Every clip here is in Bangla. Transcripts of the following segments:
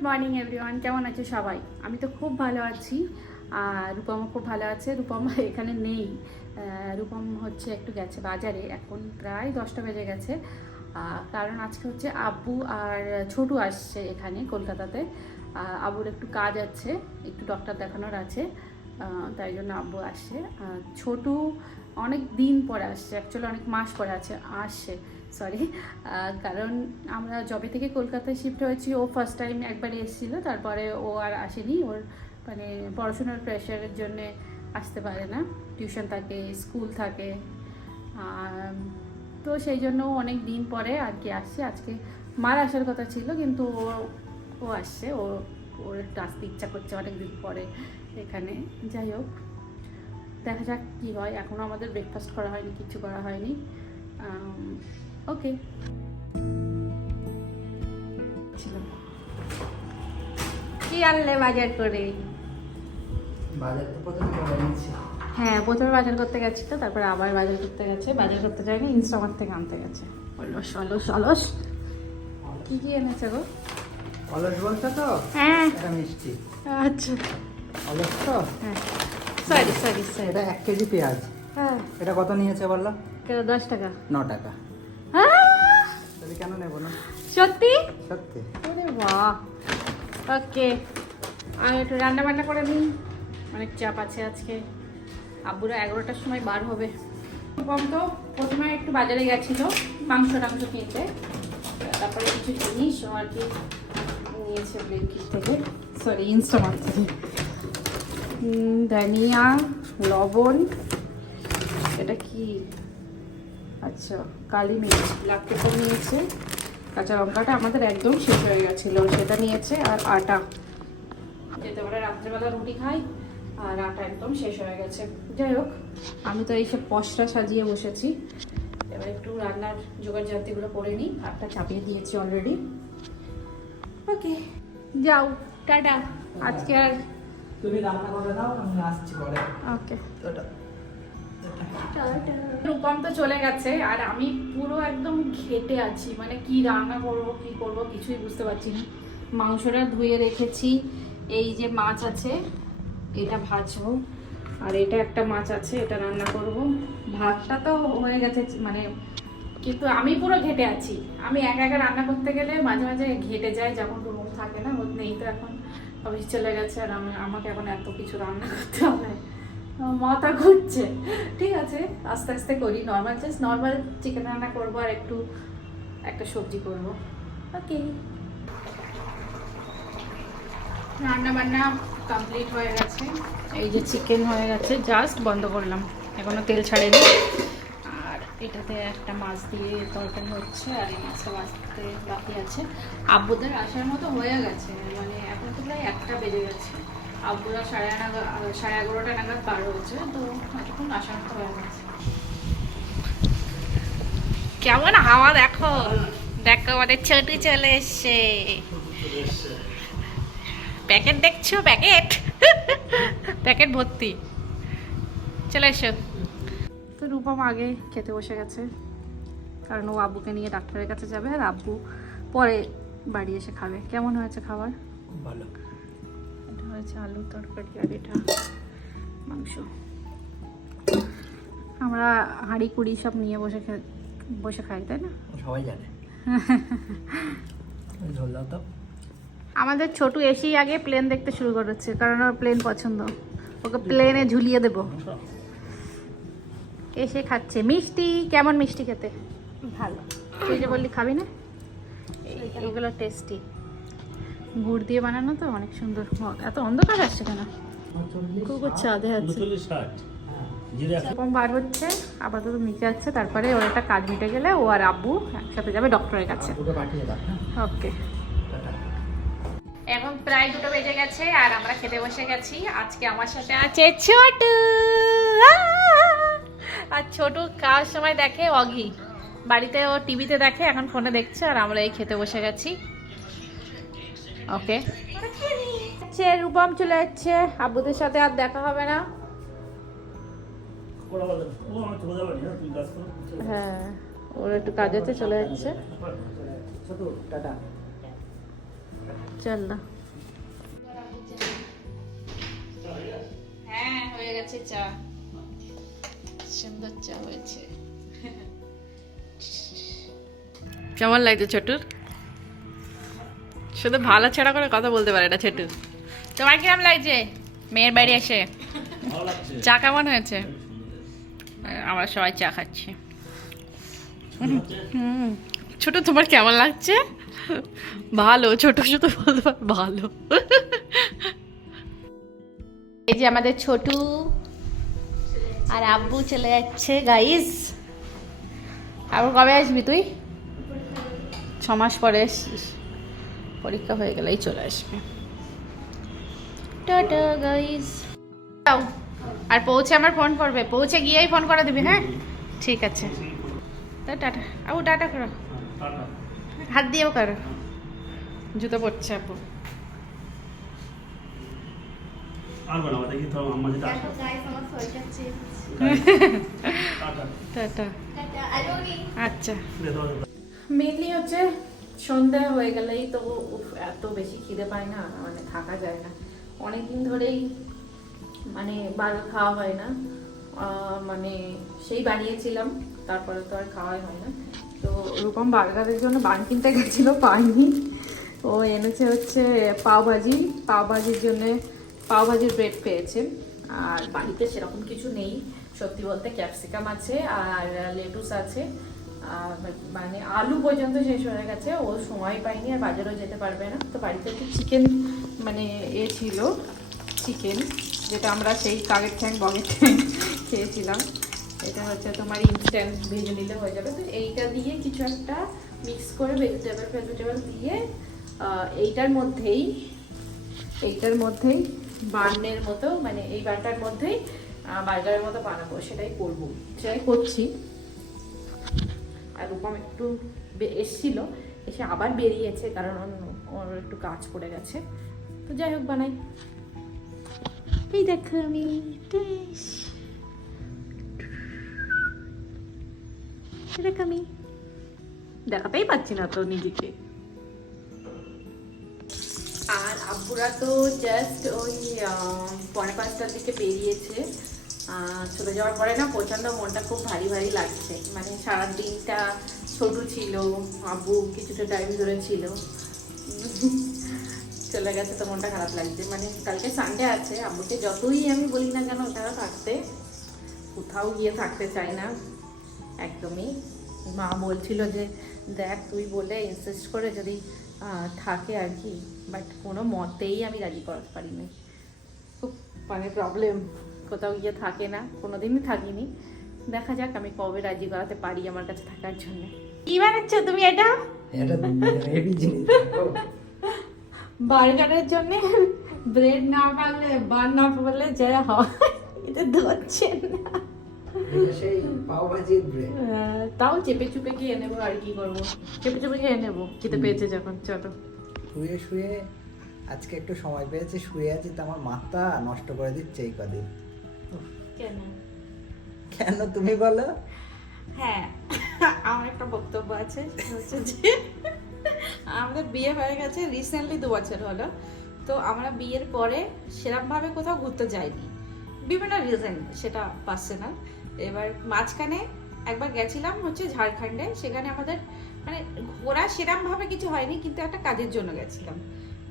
গুড মর্নিং এভরিওয়ান, কেমন আছে সবাই? আমি তো খুব ভালো আছি আর রূপমও খুব ভালো আছে। রূপম এখানে নেই, রূপম হচ্ছে একটু গেছে বাজারে, এখন প্রায় 10টা বেজে গেছে। কারণ আজকে হচ্ছে আব্বু আর ছোটু আসছে এখানে কলকাতাতে। আব্বুর একটু কাজ আছে, একটু ডক্টর দেখানোর আছে, তাই জন্য আব্বু আসছে। ছোটু অনেক দিন পরে আসছে, অ্যাকচুয়ালি অনেক মাস পরে আসছে সরি। কারণ আমরা যবে থেকে কলকাতায় শিফট হয়েছি, ও ফার্স্ট টাইম একবার এসেছিলো, তারপরে ও আর আসেনি। ওর মানে পড়াশোনার প্রেশারের জন্যে আসতে পারে না, টিউশন থাকে, স্কুল থাকে, তো সেই জন্য অনেক দিন পরে আর কি আসছে। আজকে মার আসার কথা ছিল, কিন্তু ও আসছে, ওর একটু আসতে ইচ্ছা করছে অনেক দিন পরে এখানে। যাই হোক, দেখা যাক কী হয়। এখনও আমাদের ব্রেকফাস্ট করা হয়নি, কিছু করা হয়নি। ওকে, কি আনলে বাজার করে? বাজার তো প্রথমে করে নিচ্ছি। হ্যাঁ, প্রথমে বাজার করতে গেছি, তো তারপরে আবার বাজার করতে গেছে। বাজার করতে যায়নি, ইনস্টামার্ট থেকে আনতে গেছে। অলস অলস অলস। কি কি এনেছে গো? অলস বলছো তো? হ্যাঁ, এটা মিষ্টি। আচ্ছা, অলস তো? হ্যাঁ, সরি সরি সরি। এটা 1 কেজি পেঁয়াজ। হ্যাঁ, এটা কত নিয়েছে বললো? কেন 10 টাকা? 9 টাকা। হ্যাঁ, তাহলে কেন নেবো না? সত্যি? সত্যি। ওরে বাহ, ওকে। আমি একটু রান্না বান্না করে নিই, অনেক চাপ আছে আজকে। আব্বুরা 11টার সময় বার হবে। কম তো প্রথমে একটু বাজারে গেছিলো মাংস টাংস কিনতে, তারপরে কিছু জিনিস আর কি নিয়েছে ব্লিঙ্কিট থেকে, সরি ইনস্টামার্ট থেকে। ধনিয়া, লবণ, এটা কি, আচ্ছা কালি মির্চ, ব্ল্যাক পেপার নিয়েছে। কাঁচা লঙ্কাটা আমাদের একদম শেষ হয়ে গেছিলো, সেটা নিয়েছে। আর আটা, যেতে পারে রাত্রেবেলা রুটি খাই, আর আটা একদম শেষ হয়ে গেছে। যাই হোক, আমি তো এইসব পশরা সাজিয়ে বসেছি। এবার একটু রান্নার জোগাড় জাতিগুলো করে নিই। ভাতটা চাপিয়ে দিয়েছি অলরেডি। ওকে, যাও, টাটা। আজকে আর তুমি রান্না করে দাও, আমি আসছি পরে। ওকে, টাটা। রূপম তো চলে গেছে, আর আমি পুরো একদম ঘেটে আছি। মানে কি রান্না করব, কি করব কিছুই বুঝতে পারছি না। মাংসটা ধুয়ে রেখেছি, এই যে মাছ আছে এটা ভাজবো, আর এটা একটা মাছ আছে, এটা রান্না করব। ভাতটা তো হয়ে গেছে মানে, কিন্তু আমি পুরো ঘেটে আছি। আমি একা একা রান্না করতে গেলে মাঝে মাঝে ঘেটে যায়, যখন রুম থাকে না, ওর নেই তো, এখন অফিস চলে গেছে। আর আমাকে এখন এত কিছু রান্না করতে হবে, মাথা ঘুরছে। ঠিক আছে, আস্তে আস্তে করি। নর্মাল চিকেন রান্না করবো, আর একটা সবজি করবো। ওকে, রান্না বান্না কমপ্লিট হয়ে গেছে। এই যে চিকেন হয়ে গেছে, জাস্ট বন্ধ করলাম, এখনো তেল ছাড়েনি। আর এটাতে একটা মাছ দিয়ে তরকারি হচ্ছে, আর এই মাছটা ভাজতে বাকি আছে। আব্বুদের আসার মতো হয়ে গেছে, মানে এখন তো প্রায় 1টা বেজে গেছে। আব্বুরা 11:30 নাগাদ বার হয়েছে, তো এতক্ষণ আসার মতো হয়ে গেছে। কেমন হাওয়া দেখো, দেখো আমাদের ছোটু চলে এসছে। প্যাকেট দেখছো? প্যাকেট ভর্তি। চলে এসো। তো রূপম আগে খেতে বসে গেছে, কারণ ও আব্বুকে নিয়ে ডাক্তারের কাছে যাবে, আর আব্বু পরে বাড়ি এসে খাবে। কেমন হয়েছে খাবার? ভালো। এটা হয়েছে আলু তরকারি, আর এটা মাংস। আমরা হাঁড়ি কুড়ি সব নিয়ে বসে খাই, তাই না? সবাই জানে। ঝোল দাও তো। আমাদের ছোটু এসেই আগে প্লেন দেখতে শুরু করেছে, কারণ ওর প্লেন পছন্দ। ওকে প্লেনে ঝুলিয়ে দেবো। এসে খাচ্ছে মিষ্টি। কেমন মিষ্টি খেতে? ভালো। তুই যে বললি খাবি না, এগুলো টেস্টি, গুড় দিয়ে বানানো তো, অনেক সুন্দর। এত অন্ধকার আসছে কেন? খুব চাঁদে আছে। এরকম বার হচ্ছে, আপাতত নিচে যাচ্ছে, তারপরে ওর একটা কাজ মিটে গেলে ও আর আব্বু একসাথে যাবে ডক্টরের কাছে। ওকে, এখন প্রায় 2টা বেজে গেছে, আর আমরা খেতে বসে গেছি। আজকে আমার সাথে আছে ছোটু, আর ছোটু খাওয়ার সময় দেখে অগি, বাড়িতে ও টিভিতে দেখে, এখন ফোনে দেখছে, আর আমরা এই খেতে বসে গেছি। ওকে, রূপম চলে যাচ্ছে, আব্বুদের সাথে আর দেখা হবে না। হ্যাঁ, ওর একটু কাজ আছে, চলে যাচ্ছে। ছোট টাটা। চল না। হ্যাঁ হয়ে গেছে চা, সুন্দর চা হয়েছে। কেমন লাগছে ছোটুর? শুধু ভালো ছাড়া করে কথা বলতে পারে না ছোটু। তোমার কিরম লাগছে মেয়ের বাড়ি এসে? চা কেমন হয়েছে? আমরা সবাই চা খাচ্ছি। ছোট তোমার কেমন লাগছে? ভালো। ছোট শুধু বলতে পারে ভালো। এই যে আমাদের ছোটু আর আব্বু চলে যাচ্ছে গাইস। আবার কবে আসবি তুই? 6 মাস পরে আসছিস, পরীক্ষা হয়ে গেলেই চলে আসবে। Tata guys. আর পৌঁছে আমার ফোন করবে, পৌঁছে গিয়েই ফোন করে দিবি। হ্যাঁ ঠিক আছে, তো টাটা। আবু টাটা করো, হাত দিয়েও করো। জুতো পড়ছে আপু। টাটা। আচ্ছা, মেনলি হচ্ছে সন্ধ্যা হয়ে গেলেই তো এত বেশি খিদে পায় না, মানে থাকা যায় না। অনেকদিন ধরেই মানে বার্গার খাওয়া হয় না, মানে সেই বানিয়েছিলাম, তারপরে তো আর খাওয়াই হয় না। তো রূপম বার্গারের জন্য বান কিনতে গেছিল, পাইনি। ও এনেছে হচ্ছে পাওভাজি, পাওভাজির জন্য পাওভাজির ব্রেড পেয়েছে। আর বাড়িতে সেরকম কিছু নেই সত্যি বলতে, ক্যাপসিকাম আছে আর লেটুস আছে, মানে আলু পর্যন্ত শেষ হয়ে গেছে। ও সময় পায়নি আর বাজারেও যেতে পারবে না। তো বাড়িতে একটু চিকেন মানে ছিল, চিকেন যেটা আমরা সেই কাগের ঠ্যাং বগের ঠ্যাং খেয়েছিলাম। এটা হচ্ছে তোমার ইনস্ট্যান্ট ভেজে নিলে হয়ে যাবে। তো এইটা দিয়ে কিছু একটা মিক্স করে ভেজিটেবল দিয়ে এইটার মধ্যেই বার্নের মতো, মানে এই বাটার মধ্যেই বার্গারের মতো বানাবো, সেটাই করবো, সেটাই করছি। আর রূপম একটু এসছিল, এসে আবার বেরিয়েছে কারণ ওর একটু কাজ পড়ে গেছে। তো যাই হোক বানাই। এই দেখো আমি দেখাতেই পাচ্ছি না তো নিজেকে। আর আব্বুরা তো জাস্ট ওই 4:45টার দিকে বেরিয়েছে। চলে যাওয়ার পরে না প্রচণ্ড মনটা খুব ভারী ভারী লাগছে। মানে সারাদিনটা ছোটু ছিল, আব্বু কিছুটা টাইম ধরে ছিল, চলে গেছে তো মনটা খারাপ লাগছে। মানে কালকে সানডে আছে, আব্বুকে যতই আমি বলি না কেন তারা থাকতে, কোথাও গিয়ে থাকতে চায় না একদমই। মা বলছিল যে দেখ তুই বলে ইনসিস্ট করে যদি থাকে আর কি, বাট কোনো মতেই আমি রাজি করাতে পারিনি। খুব মানে প্রবলেম, কোথাও গিয়ে থাকে না, কোনোদিনই থাকিনি। দেখা যাক আমি কবে রাজি করাতে পারি আমার কাছে থাকার জন্য। কি বানাচ্ছ তুমি এটা? বার্গারের জন্য ব্রেড না পারলে, বান না পারলে যা হয়, এটা ধরছে না। সেই পাওভাজির ব্রেড, তাও চেপে চুপে খেয়ে নেবো, আর কি করবো, চেপে চুপে খেয়ে নেবো, খেতে পেয়েছে যখন। চলো শুয়ে শুয়ে আজকে একটু সময় পেয়েছি, শুয়ে আছি তো আমার মাথা নষ্ট করে দিচ্ছে এই কদিন। কেন কেন তুমি বলো? হ্যাঁ, আমার একটা বক্তব্য আছে, হচ্ছে যে আমাদের বিয়ে হয়ে গেছে রিসেন্টলি 2 বছর হলো। তো আমরা বিয়ের পরে সেরকমভাবে কোথাও ঘুরতে যাইনি, বিভিন্ন রিজন, সেটা পার্সোনাল। এবার মাঝখানে একবার গেছিলাম হচ্ছে ঝাড়খণ্ডে, সেখানে আমাদের মানে ঘোরা সেরকমভাবে কিছু হয়নি, কিন্তু একটা কাজের জন্য গেছিলাম।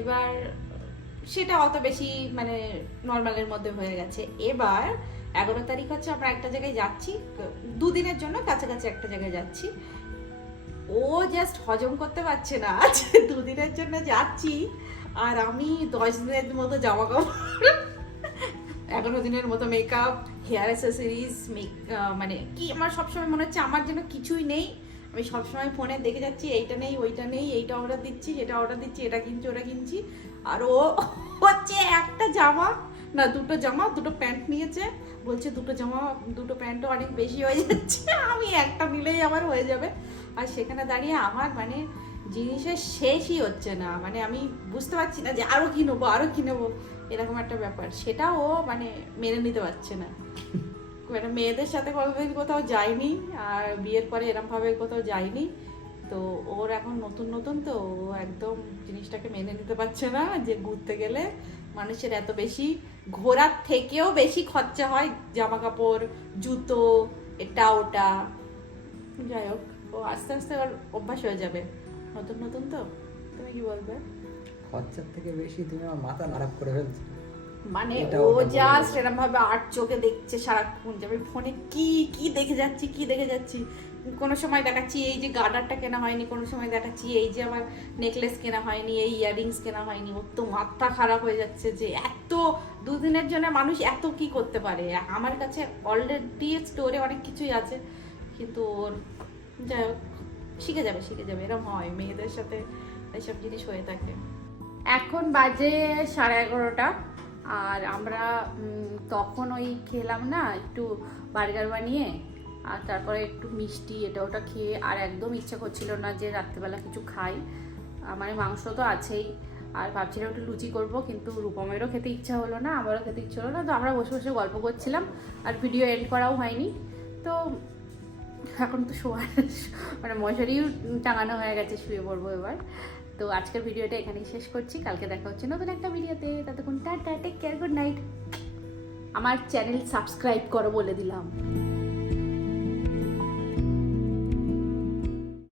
এবার সেটা অত বেশি মানে নর্মালের মধ্যে হয়ে গেছে। এবার 11 তারিখ হচ্ছে আমরা একটা জায়গায় যাচ্ছি, 2 দিনের জন্য কাছাকাছি একটা জায়গায় যাচ্ছি। ও জাস্ট হজম করতে পারছে না যে 2 দিনের জন্য যাচ্ছি, আর আমি 10 দিনের মতো জামা কাপড়, 11 দিনের মতো মেকআপ, হেয়ার অ্যাসেসরিজ, মানে কি আমার সবসময় মনে হচ্ছে আমার যেন কিছুই নেই। আমি সবসময় ফোনে দেখে যাচ্ছি এইটা নেই ওইটা নেই, এইটা অর্ডার দিচ্ছি সেটা অর্ডার দিচ্ছি, এটা কিনছি ওটা কিনছি। আর ও হচ্ছে একটা জামা না 2টো জামা 2টো প্যান্ট নিয়েছে, বলছে 2টো জামা 2টো প্যান্টও অনেক বেশি হয়ে যাচ্ছে, আমি একটা নিলেই আমার হয়ে যাবে। আর সেখানে দাঁড়িয়ে আমার মানে জিনিসের শেষই হচ্ছে না, মানে আমি বুঝতে পারছি না যে আরও কিনবো এরকম একটা ব্যাপার। সেটাও ও মানে মেনে নিতে পারছে না। মানে মেয়েদের সাথে কোনোদিন কোথাও যাইনি, আর বিয়ের পরে এরমভাবে কোথাও যাইনি। তো ওর এখন নতুন নতুন তো ও একদম জিনিসটাকে মেনে নিতে পারছে না যে ঘুরতে গেলে মানুষের এত বেশি, ঘোরার থেকেও বেশি খরচা হয় জামা কাপড়, জুতো, এটা ওটা। যাই হোক, ও আস্তে আস্তে ওর অভ্যাস হয়ে যাবে, নতুন নতুন তো। তুমি কি বলবে? খরচার থেকে বেশি তুমি আমার মাথা খারাপ করে ফেলছো। মানে এটা ও ওটা বলে জাস্ট দেবে। এরকম ভাবে আট চোখে দেখছে সারাক্ষণ যে আমি ফোনে কি কি দেখে যাচ্ছি, কি দেখে যাচ্ছি। কোনো সময় দেখাচ্ছি এই যে গার্ডারটা কেনা হয়নি, কোনো সময় দেখাচ্ছি এই যে আমার নেকলেস কেনা হয়নি, এই ইয়াররিংস কেনা হয়নি। ওর তো মাথা খারাপ হয়ে যাচ্ছে যে এত দুদিনের জন্য মানুষ এত কি করতে পারে। আমার কাছে অলরেডি স্টোরে অনেক কিছুই আছে, কিন্তু ওর যাই হোক শিখে যাবে, শিখে যাবে। এরকম হয়, মেয়েদের সাথে এইসব জিনিস হয়ে থাকে। এখন বাজে 11:30, আর আমরা তখন ওই খেলাম না একটু বার্গার বানিয়ে, আর তারপরে একটু মিষ্টি এটা ওটা খেয়ে আর একদম ইচ্ছা করছিল না যে রাত্রেবেলা কিছু খাই। মানে মাংস তো আছেই, আর ভাবছিলাম একটু লুচি করব, কিন্তু রূপমেরও খেতে ইচ্ছা হলো না, আমারও খেতে ইচ্ছা হলো না। তো আমরা বসে বসে গল্প করছিলাম, আর ভিডিও এন্ড করাও হয়নি। তো এখন তো শোয়ার মানে মশারিও টাঙানো হয়ে গেছে, শুয়ে পড়বো এবার। তো আজকের ভিডিওটা এখানেই শেষ করছি, কালকে দেখা হচ্ছে নতুন একটা ভিডিওতে। ততক্ষণ tata, take care, good night. আমার চ্যানেল সাবস্ক্রাইব করো বলে দিলাম।